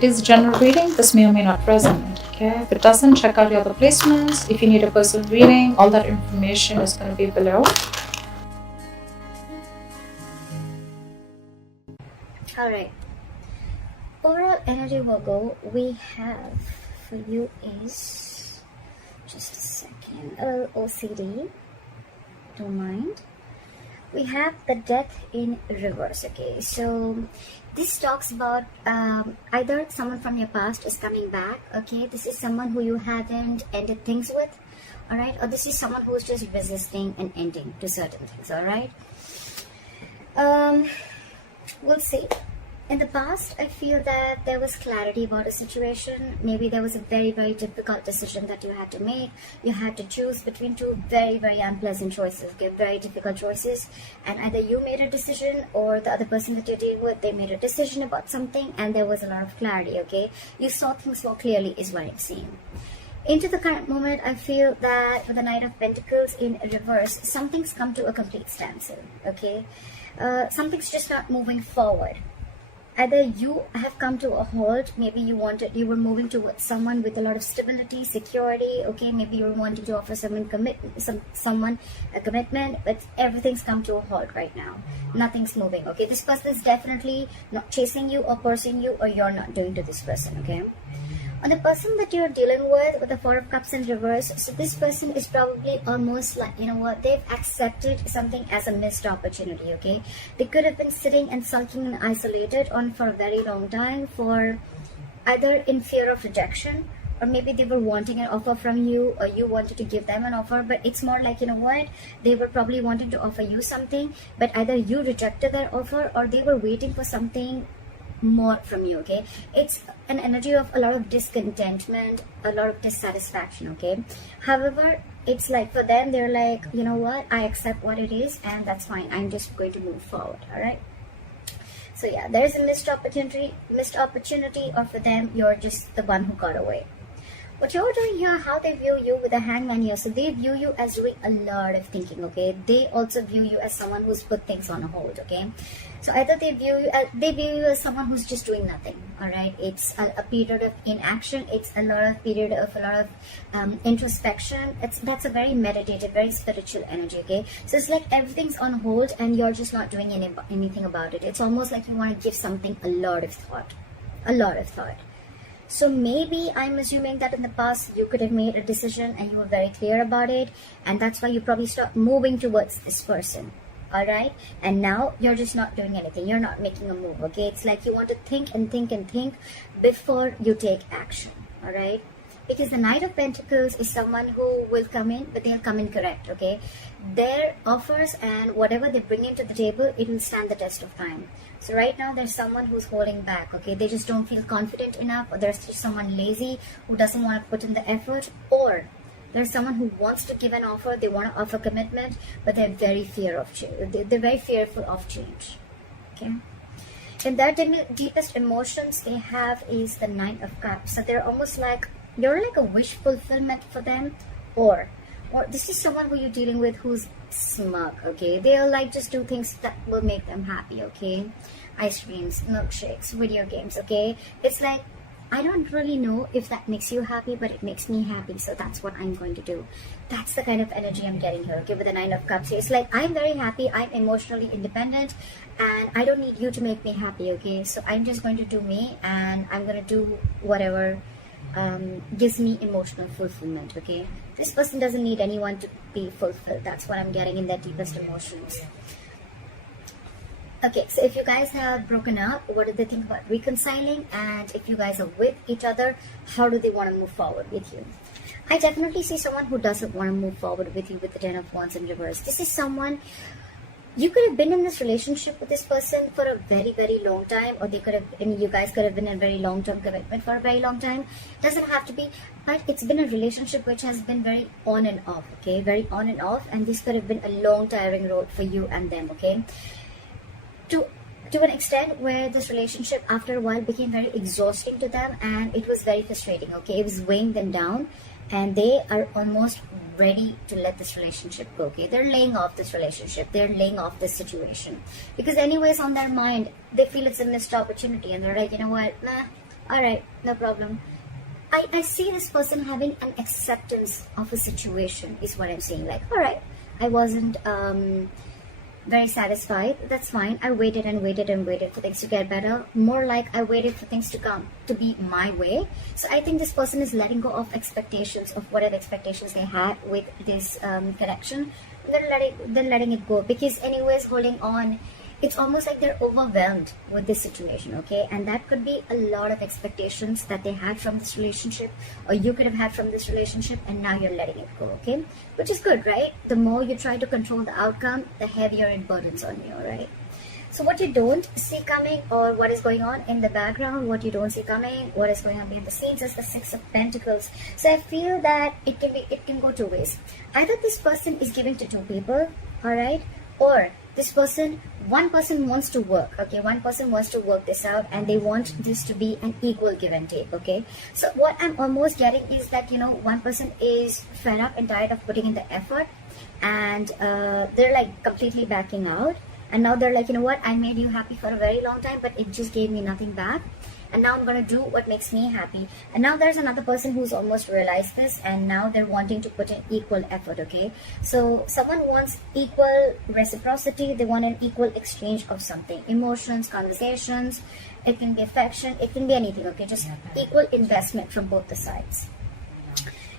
It is a general reading. This may or may not resonate. Okay, if it doesn't, check out your other placements. If you need a personal reading, all that information is going to be below. Alright, overall energy Virgo we have for you is, just a second, OCD, don't mind. We have the Death in reverse. Okay, so this talks about either someone from your past is coming back. Okay, this is someone who you haven't ended things with, all right, or this is someone who's just resisting and ending to certain things. All right, we'll see. In the past, I feel that there was clarity about a situation. Maybe there was a very, very difficult decision that you had to make. You had to choose between two very, very unpleasant choices, okay? Very difficult choices. And either you made a decision or the other person that you're dealing with, they made a decision about something and there was a lot of clarity, okay? You saw things more clearly is what I'm seeing. Into the current moment, I feel that with the Knight of Pentacles in reverse, something's come to a complete standstill, okay? Something's just not moving forward. Either you have come to a halt, maybe you were moving towards someone with a lot of stability, security, okay, maybe you were wanting to offer someone a commitment, but everything's come to a halt right now. Nothing's moving, okay? This person is definitely not chasing you or pursuing you, or you're not doing to this person, okay? On the person that you're dealing with the Four of Cups in reverse, so this person is probably almost like, you know what, they've accepted something as a missed opportunity, okay? They could have been sitting and sulking and isolated on for a very long time, for either in fear of rejection, or maybe they were wanting an offer from you, or you wanted to give them an offer, but it's more like, you know what, they were probably wanting to offer you something, but either you rejected their offer or they were waiting for something more from you, okay? It's an energy of a lot of discontentment, a lot of dissatisfaction, okay? However, it's like for them, they're like, you know what, I accept what it is and that's fine, I'm just going to move forward. All right, so yeah, there's a missed opportunity, or for them, you're just the one who got away. What you're doing here, how they view you with the Hangman here, so they view you as doing a lot of thinking, okay? They also view you as someone who's put things on hold, okay? So either they view you as someone who's just doing nothing, all right? It's a period of inaction. It's a lot of introspection. That's a very meditative, very spiritual energy, okay? So it's like everything's on hold and you're just not doing anything about it. It's almost like you want to give something a lot of thought. So maybe I'm assuming that in the past you could have made a decision and you were very clear about it, and that's why you probably start moving towards this person, all right? And now you're just not doing anything. You're not making a move, okay? It's like you want to think and think and think before you take action, all right? Because the Knight of Pentacles is someone who will come in, but they'll come in correct, okay? Their offers and whatever they bring into the table, it will stand the test of time. So right now, there's someone who's holding back, okay? They just don't feel confident enough, or there's just someone lazy who doesn't want to put in the effort, or there's someone who wants to give an offer, they want to offer commitment, but they're very they're very fearful of change, okay? And their deepest emotions they have is the Knight of Cups. So they're almost like, you're like a wish fulfillment for them, or this is someone who you're dealing with who's smug, okay? They'll like just do things that will make them happy, okay? Ice creams, milkshakes, video games, okay? It's like, I don't really know if that makes you happy, but it makes me happy, so that's what I'm going to do. That's the kind of energy I'm getting here, okay, with the Nine of Cups. It's like, I'm very happy, I'm emotionally independent, and I don't need you to make me happy, okay? So I'm just going to do me, and I'm going to do whatever gives me emotional fulfillment, okay? This person doesn't need anyone to be fulfilled. That's what I'm getting in their deepest emotions. Okay, so if you guys have broken up, what do they think about reconciling? And if you guys are with each other, how do they want to move forward with you? I definitely see someone who doesn't want to move forward with you with the Ten of Wands in reverse. This is someone, you could have been in this relationship with this person for a very, very long time, or you guys could have been in a very long-term commitment for a very long time. Doesn't have to be, but it's been a relationship which has been very on and off, okay? Very on and off, and this could have been a long, tiring road for you and them, okay? To an extent where this relationship after a while became very exhausting to them, and it was very frustrating, okay? It was weighing them down, and they are almost ready to let this relationship go, okay? They're laying off this relationship, they're laying off this situation, because anyways on their mind they feel it's a missed opportunity, and they're like, you know what, nah, All right, no problem. I see this person having an acceptance of a situation is what I'm saying. Like, all right, I wasn't very satisfied. That's fine. I waited and waited and waited for things to get better. More like I waited for things to come to be my way. So I think this person is letting go of expectations of whatever expectations they had with this connection. Then letting it go, because anyways holding on, it's almost like they're overwhelmed with this situation, okay? And that could be a lot of expectations that they had from this relationship, or you could have had from this relationship, and now you're letting it go, okay? Which is good, right? The more you try to control the outcome, the heavier it burdens on you, right? So what you don't see coming, or what is going on in the background, what you don't see coming, what is going on behind the scenes, is the Six of Pentacles. So I feel that it can go two ways. Either this person is giving to two people, all right? Or this person, one person wants to work, okay? One person wants to work this out, and they want this to be an equal give and take, okay? So what I'm almost getting is that, you know, one person is fed up and tired of putting in the effort, and they're like completely backing out. And now they're like, you know what, I made you happy for a very long time, but it just gave me nothing back. And now I'm going to do what makes me happy. And now there's another person who's almost realized this, and now they're wanting to put in equal effort, okay? So someone wants equal reciprocity. They want an equal exchange of something. Emotions, conversations, it can be affection, it can be anything, okay? Just equal investment from both the sides.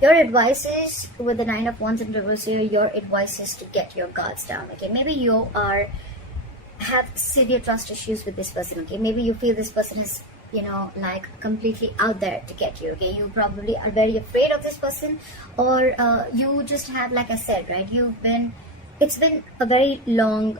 Your advice is, with the Nine of Wands in reverse here, your advice is to get your guards down, okay? Maybe you have severe trust issues with this person, okay? Maybe you feel this person is, you know, like completely out there to get you, okay? You probably are very afraid of this person, or you just have, like I said, right, it's been a long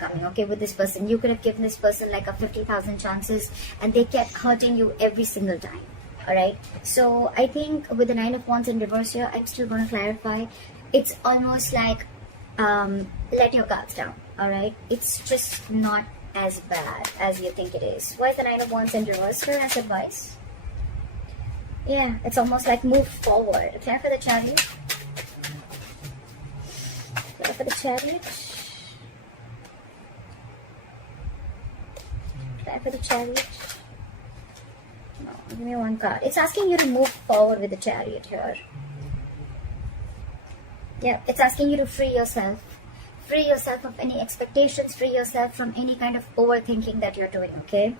coming, okay, with this person. You could have given this person like a 50,000 chances, and they kept hurting you every single time, all right? So I think with the Nine of Wands in reverse here, I'm still going to clarify. It's almost like let your guards down, all right? It's just not as bad as you think it is. Why is the Nine of Wands in reverse here as advice? Yeah, it's almost like move forward. Clear for the Chariot. Clear for the Chariot. Clear for the Chariot. No, give me one card. It's asking you to move forward with the Chariot here. Yeah, it's asking you to free yourself. Free yourself of any expectations, free yourself from any kind of overthinking that you're doing, okay?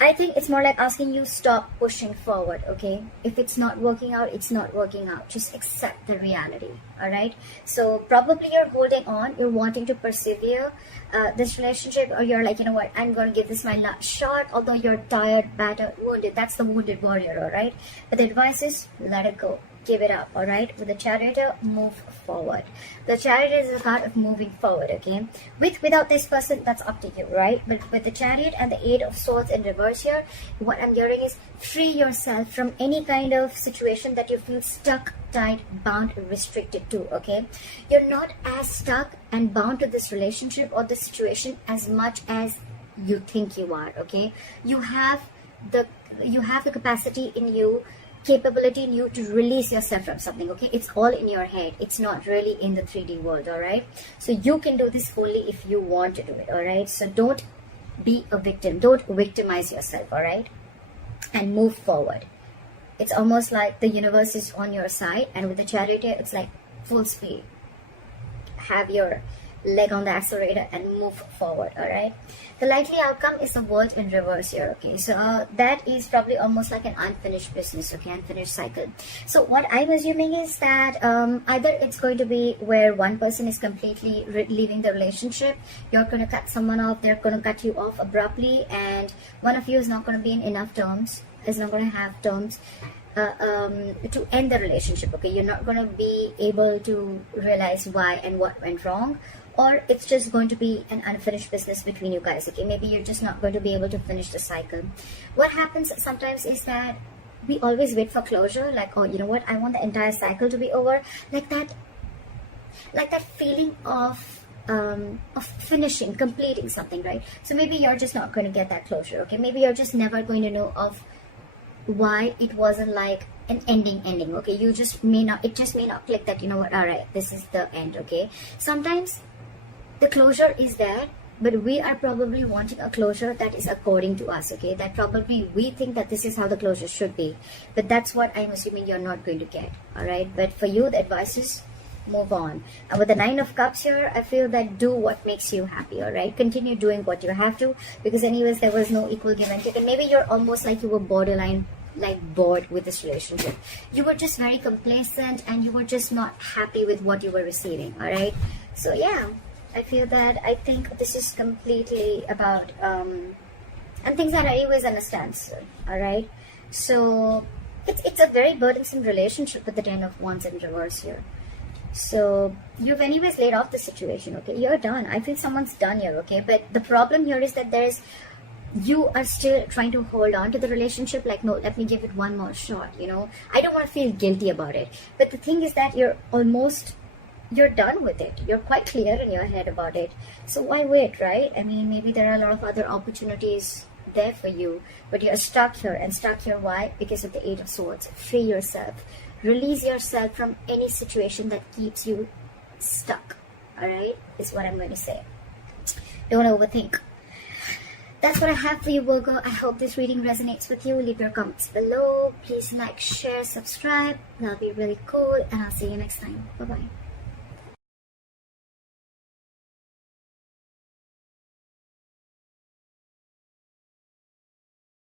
I think it's more like asking you stop pushing forward, okay? If it's not working out, it's not working out. Just accept the reality, all right? So probably you're holding on, you're wanting to persevere this relationship, or you're like, you know what, I'm going to give this my last shot, although you're tired, battered, wounded. That's the wounded warrior, all right? But the advice is let it go. Give it up, all right? With the Chariot, move forward. The Chariot is a card of moving forward, okay? Without this person, that's up to you, right? But with the Chariot and the Eight of Swords in reverse here, what I'm hearing is free yourself from any kind of situation that you feel stuck, tied, bound, restricted to, okay? You're not as stuck and bound to this relationship or this situation as much as you think you are, okay? You have the capacity in you, capability in you to release yourself from something, okay? It's all in your head. It's not really in the 3D world, all right? So you can do this only if you want to do it, all right? So don't be a victim. Don't victimize yourself, all right? And move forward. It's almost like the universe is on your side, and with the Chariot, it's like full speed. Have your leg on the accelerator and move forward, all right? The likely outcome is the World in reverse here, okay? So that is probably almost like an unfinished business, okay? Unfinished cycle. So what I'm assuming is that either it's going to be where one person is completely leaving the relationship, you're going to cut someone off, they're going to cut you off abruptly, and one of you is not going to be in enough terms, is not going to have terms to end the relationship, okay? You're not going to be able to realize why and what went wrong, or it's just going to be an unfinished business between you guys, okay? Maybe you're just not going to be able to finish the cycle. What happens sometimes is that we always wait for closure, like, oh, you know what, I want the entire cycle to be over, like that feeling of finishing, completing something, right? So maybe you're just not going to get that closure, okay? Maybe you're just never going to know of why it wasn't like an ending, okay? It just may not click that, you know what, all right, this is the end, okay? Sometimes the closure is there, but we are probably wanting a closure that is according to us, okay? That probably we think that this is how the closure should be, but that's what I'm assuming you're not going to get, all right? But for you, the advice is move on. And with the Nine of Cups here, I feel that do what makes you happy, all right? Continue doing what you have to, because anyways, there was no equal give and take, and maybe you're almost like you were borderline like bored with this relationship. You were just very complacent and you were just not happy with what you were receiving, all right? So yeah, I feel that I think this is completely about and things are anyways on a standstill, all right? So it's a very burdensome relationship with the Ten of Wands in reverse here. So you've anyways laid off the situation, okay? You're done. I feel someone's done here, okay? But the problem here is that you are still trying to hold on to the relationship, like, no, let me give it one more shot, you know? I don't want to feel guilty about it. But the thing is that you're done with it. You're quite clear in your head about it. So why wait, right? I mean, maybe there are a lot of other opportunities there for you, but you're stuck here. And stuck here, why? Because of the Eight of Swords. Free yourself. Release yourself from any situation that keeps you stuck, all right? Is what I'm going to say. Don't overthink. That's what I have for you, Virgo. I hope this reading resonates with you. Leave your comments below. Please like, share, subscribe. That'll be really cool. And I'll see you next time. Bye-bye.